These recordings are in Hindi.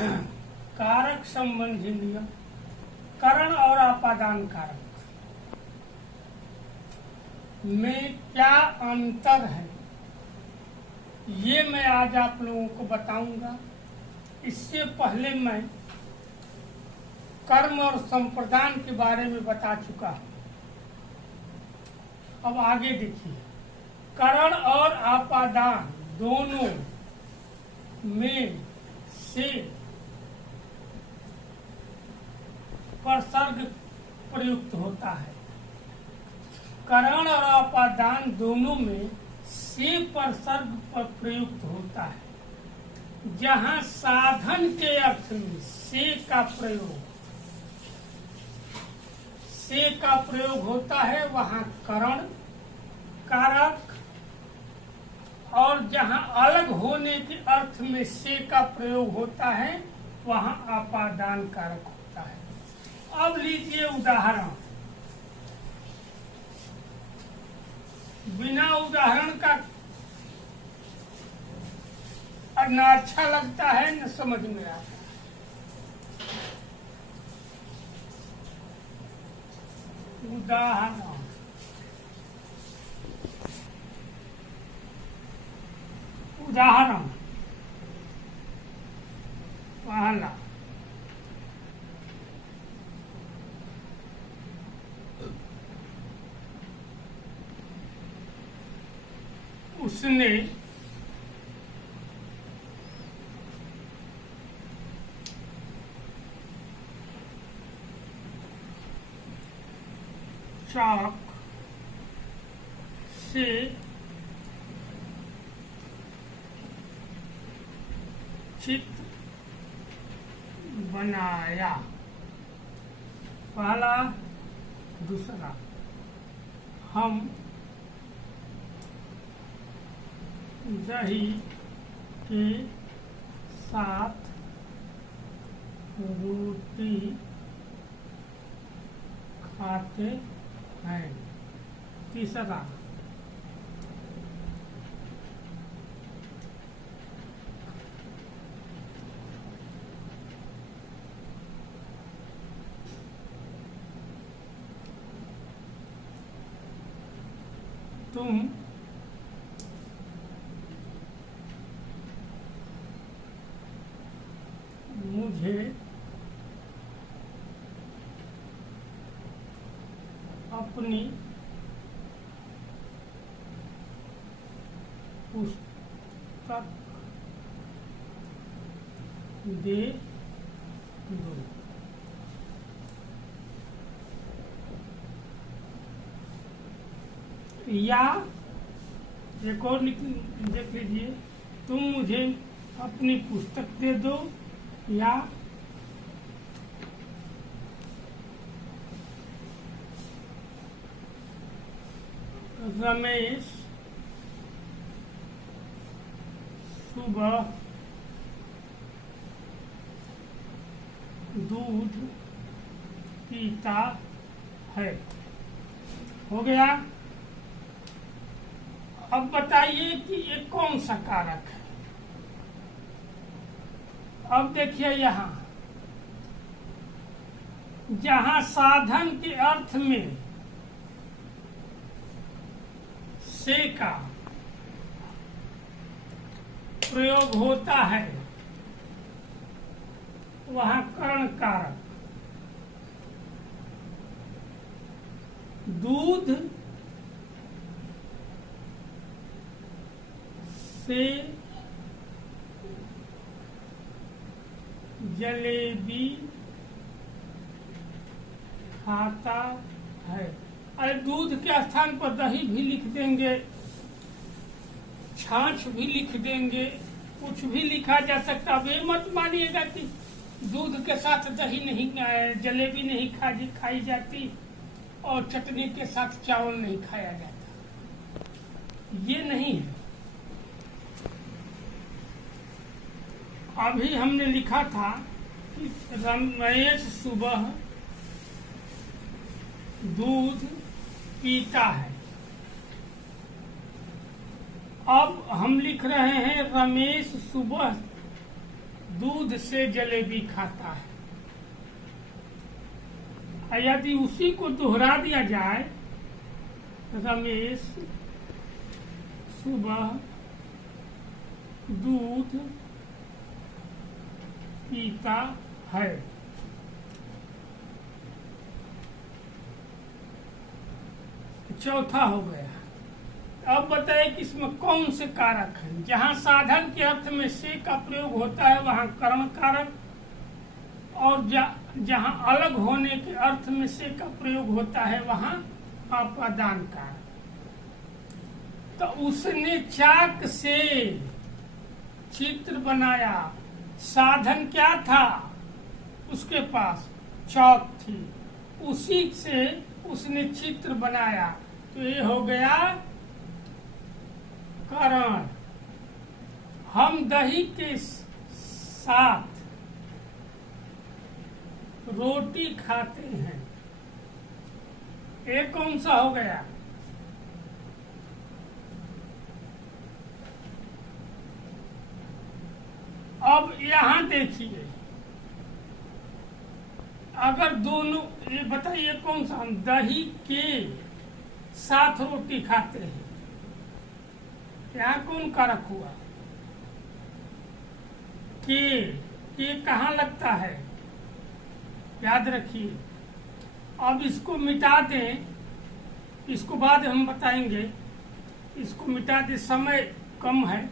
कारक संबंधी नियम, करण और आपादान कारक में क्या अंतर है, ये मैं आज आप लोगों को बताऊंगा। इससे पहले मैं कर्म और संप्रदान के बारे में बता चुका हूं। अब आगे देखिए, करण और आपादान दोनों में से परसर्ग प्रयुक्त होता है। करण और आपादान दोनों में से परसर्ग पर प्रयुक्त होता है। जहां साधन के अर्थ में से का प्रयोग होता है वहां करण कारक, और जहां अलग होने के अर्थ में से का प्रयोग होता है वहां आपादान कारक होता है। अब लीजिए उदाहरण, बिना उदाहरण का न अच्छा लगता है न समझ में आता है। उदाहरण, पहला, उसने चाक से चित्र बनाया। पहला। दूसरा, हम दही के साथ रोटी खाते हैं। तीसरा, तुम मुझे अपनी पुस्तक दे दो। या एक और देख लीजिए, तुम मुझे अपनी पुस्तक दे दो, या रमेश सुबह दूध पीता है। हो गया। अब बताइए कि ये कौन सा कारक है। अब देखिए, यहाँ जहां साधन के अर्थ में से का प्रयोग होता है वहां कर्ण कारक। दूध से जलेबी खाता है। अरे दूध के स्थान पर दही भी लिख देंगे, छाछ भी लिख देंगे, कुछ भी लिखा जा सकता। अब ये मत मानिएगा कि दूध के साथ दही नहीं, जलेबी नहीं खाई जाती और चटनी के साथ चावल नहीं खाया जाता। ये नहीं है। अभी हमने लिखा था कि रमेश सुबह दूध पीता है। अब हम लिख रहे हैं रमेश सुबह दूध से जलेबी खाता है। यदि उसी को दोहरा दिया जाए, रमेश सुबह दूध पीता है। चौथा हो गया। अब बताइए कि इसमें कौन से कारक हैं। जहां साधन के अर्थ में से का प्रयोग होता है वहां करण कारक, और जहां अलग होने के अर्थ में से का प्रयोग होता है वहां अपादान कारक। तो उसने चाक से चित्र बनाया। साधन क्या था उसके पास? चौक थी। उसी से उसने चित्र बनाया, तो ये हो गया कारण। हम दही के साथ रोटी खाते हैं, ये कौन सा हो गया? अब यहां देखिए, अगर दोनों, ये बताइए कौन सा? हम दही के साथ रोटी खाते हैं, यहाँ कौन कारक हुआ? के कहाँ लगता है? याद रखिए। अब इसको मिटा दें, इसको बाद हम बताएंगे। इसको मिटा दे, समय कम है।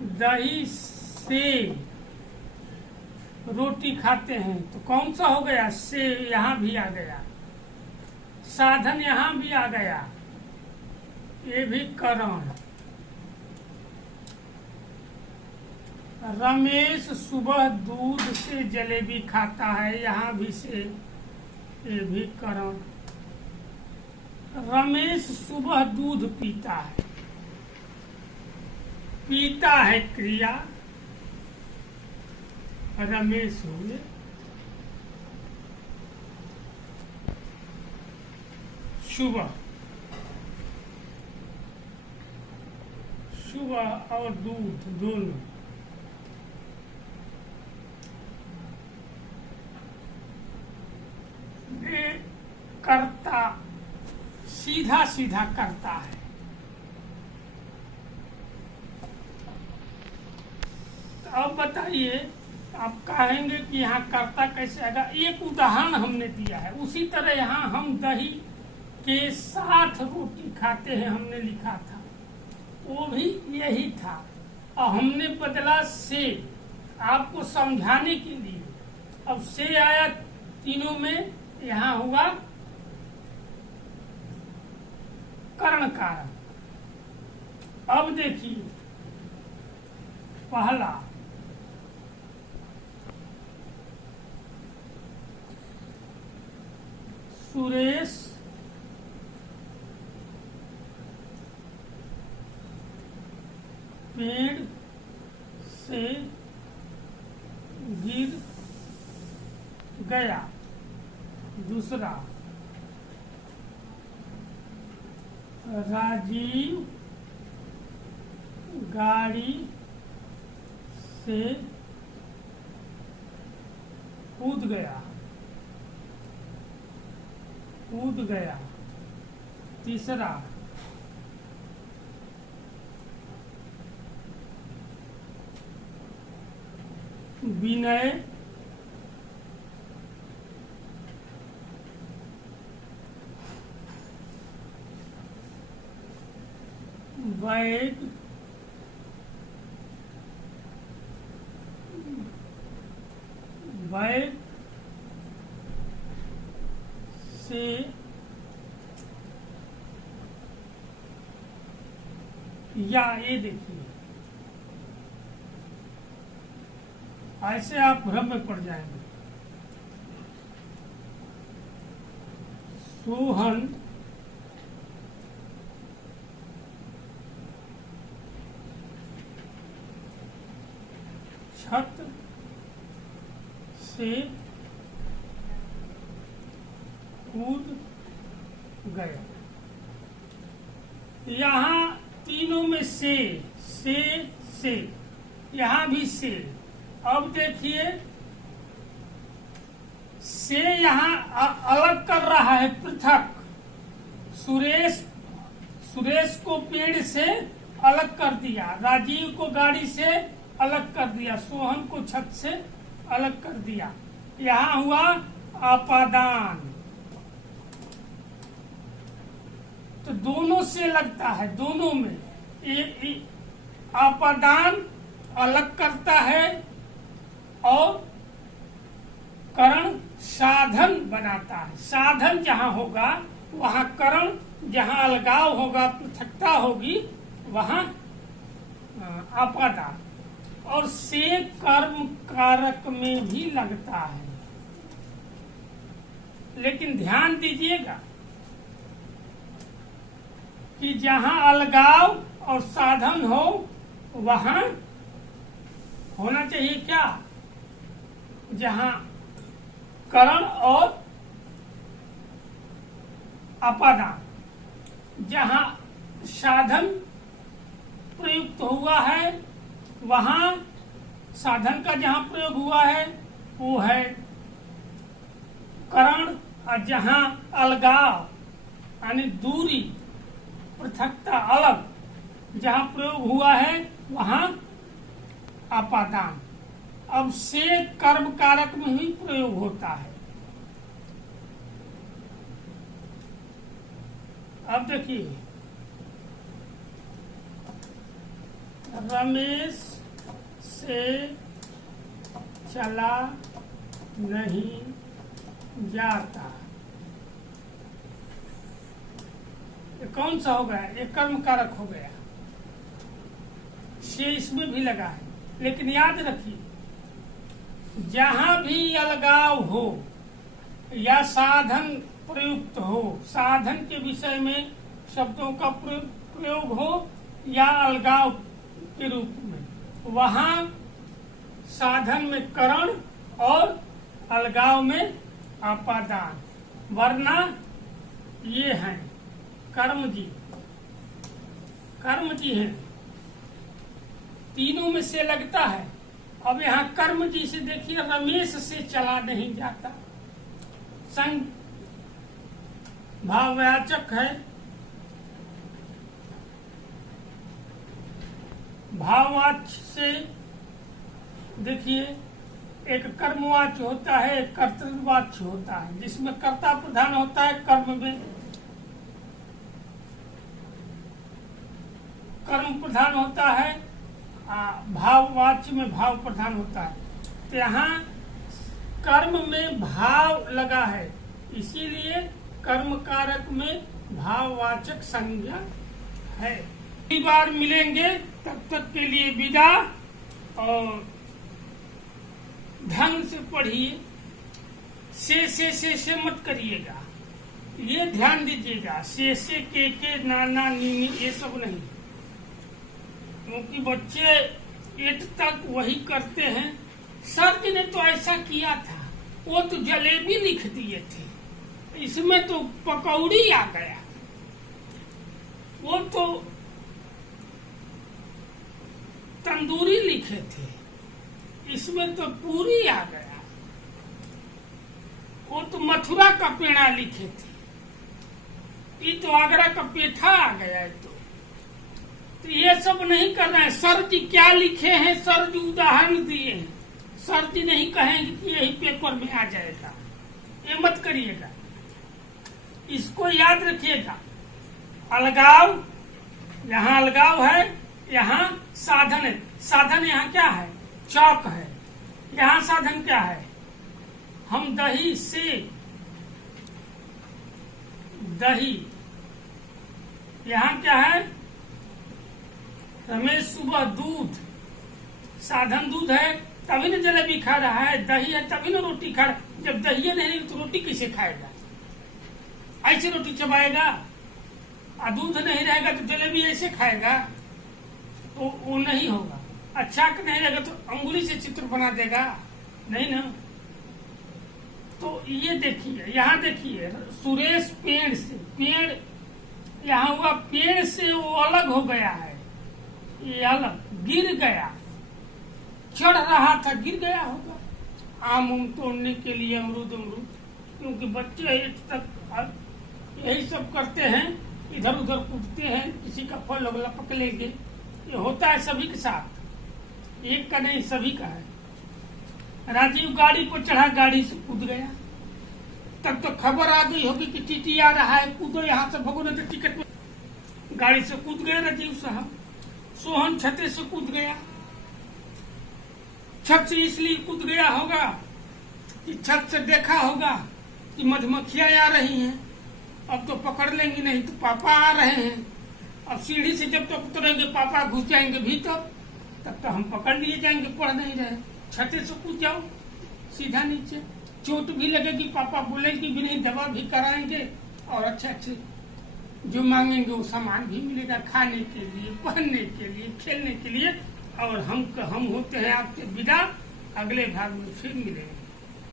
दही से रोटी खाते हैं, तो कौन सा हो गया? से यहाँ भी आ गया, साधन यहाँ भी आ गया, ये भी करण। रमेश सुबह दूध से जलेबी खाता है, यहाँ भी से, ये भी करण। रमेश सुबह दूध पीता है, पीता है क्रिया, रमेश हुए। सुबह, सुबह और दूध दोनों। ये करता, सीधा सीधा करता है। तो अब बताइए, आप कहेंगे कि यहाँ कर्ता कैसे आएगा? एक उदाहरण हमने दिया है। उसी तरह यहाँ हम दही के साथ रोटी खाते हैं हमने लिखा था, वो भी यही था, और हमने बदला से, आपको समझाने के लिए। अब से आया तीनों में, यहाँ हुआ करण कारक। अब देखिए, पहला सुरेश पेड़ से गिर गया। दूसरा, राजीव गाड़ी से कूद गया, कूद गया। तीसरा, विनय बैग से या, ये देखिए, ऐसे आप भ्रम में पड़ जाएंगे। सोहन छत से कूद गया। यहाँ तीनों में से, यहाँ भी से, अब देखिए से यहाँ अलग कर रहा है, पृथक। सुरेश को पेड़ से अलग कर दिया, राजीव को गाड़ी से अलग कर दिया, सोहन को छत से अलग कर दिया। यहाँ हुआ आपादान। तो दोनों से लगता है, दोनों में आपादान अलग करता है और करण साधन बनाता है। साधन जहाँ होगा वहाँ करण, जहाँ अलगाव होगा, पृथकता होगी, वहाँ आपादान। और से कर्म कारक में भी लगता है, लेकिन ध्यान दीजिएगा कि जहाँ अलगाव और साधन हो वहाँ होना चाहिए क्या, जहाँ करण और आपादान। जहाँ साधन प्रयुक्त हुआ है वहाँ, साधन का जहाँ प्रयोग हुआ है वो है करण, और जहाँ अलगाव यानी दूरी, पृथकता, अलग जहाँ प्रयोग हुआ है वहाँ आपादान। अब से कर्म कारक में ही प्रयोग होता है। अब देखिए, रमेश से चला नहीं जाता, ये कौन सा हो गया, ये कर्म कारक हो गया। से इसमें भी लगा है, लेकिन याद रखिए जहां भी अलगाव हो या साधन प्रयुक्त हो, साधन के विषय में शब्दों का प्रयोग हो या अलगाव के रूप में, वहां साधन में करण और अलगाव में आपादान। वरना ये हैं कर्म जी, कर्म जी हैं, तीनों में से लगता है। अब यहाँ कर्म जी से देखिए, रमेश से चला नहीं जाता, संग भाववाचक है, भाववाच्य से देखिए एक कर्मवाच्य होता है, एक कर्तव्यवाच्य होता है, जिसमें कर्ता प्रधान होता है, कर्म में कर्म प्रधान होता है, भाववाच्य में भाव प्रधान होता है। तो यहाँ कर्म में भाव लगा है, इसीलिए कर्म कारक में भाववाचक संज्ञा है। अगली बार मिलेंगे, तब तक के लिए विदा, और ढंग से पढ़िए, से मत करिएगा, ये ध्यान दीजिएगा, से के नाना नीनी ये सब नहीं, क्योंकि बच्चे 8 तक वही करते हैं। सर जी ने तो ऐसा किया था, वो तो जलेबी लिख दिए थे, इसमें तो पकौड़ी आ गया, वो तो तंदूरी लिखे थे, इसमें तो पूरी आ गया, वो तो मथुरा का पेड़ा लिखे थे, ये तो आगरा का पेठा आ गया। तो ये सब नहीं करना है। सर जी क्या लिखे हैं, सर जी उदाहरण दिए हैं, सर जी नहीं कहेंगे कि यही पेपर में आ जाएगा, ये मत करिएगा। इसको याद रखिएगा, अलगाव, यहाँ अलगाव है, यहाँ साधन है। साधन यहाँ क्या है, चौक है। यहाँ साधन क्या है, हम दही से, दही, यहाँ क्या है, रमेश सुबह दूध, साधन दूध है तभी न जलेबी खा रहा है, दही है तभी न रोटी खा रहा है। जब दही नहीं तो रोटी कैसे खाएगा, ऐसे रोटी चबाएगा, और दूध नहीं रहेगा तो जलेबी ऐसे खाएगा, तो वो नहीं होगा। अच्छा नहीं रहेगा तो अंगुली से चित्र बना देगा, नहीं ना। तो ये देखिए, यहाँ देखिए, सुरेश पेड़ से, पेड़ यहाँ हुआ, पेड़ से वो अलग हो गया है, ये अलग गिर गया, चढ़ रहा था, गिर गया होगा। आम उम तोड़ने के लिए, अमरूद, क्योंकि बच्चे यही सब करते हैं, इधर उधर कूदते हैं, किसी का फल अगला पक लेंगे। ये होता है सभी के साथ, एक का नहीं सभी का है। राजीव गाड़ी पर चढ़ा, गाड़ी से कूद गया। तब तो खबर आ गई होगी कि टीटी आ रहा है, कूदो यहाँ से, भगो नहीं तो टिकट में। गाड़ी से कूद गए राजीव साहब। सोहन छते से कूद गया। छत से इसलिए कूद गया होगा कि छत से देखा होगा कि मधुमक्खियां आ रही हैं, अब तो पकड़ लेंगी, नहीं तो पापा आ रहे हैं। अब सीढ़ी से जब तक उतरेंगे पापा घुस जाएंगे भीतर, तब तो हम पकड़ लिए जाएंगे, पढ़ नहीं रहे। छते से कूद जाओ सीधा नीचे, चोट भी लगेगी, पापा बोलेंगे भी नहीं, दवा भी कराएंगे और अच्छे अच्छे जो मांगेंगे वो सामान भी मिलेगा, खाने के लिए, पहनने के लिए, खेलने के लिए। और हम होते हैं आपसे विदा, अगले भाग में फिर मिलेंगे।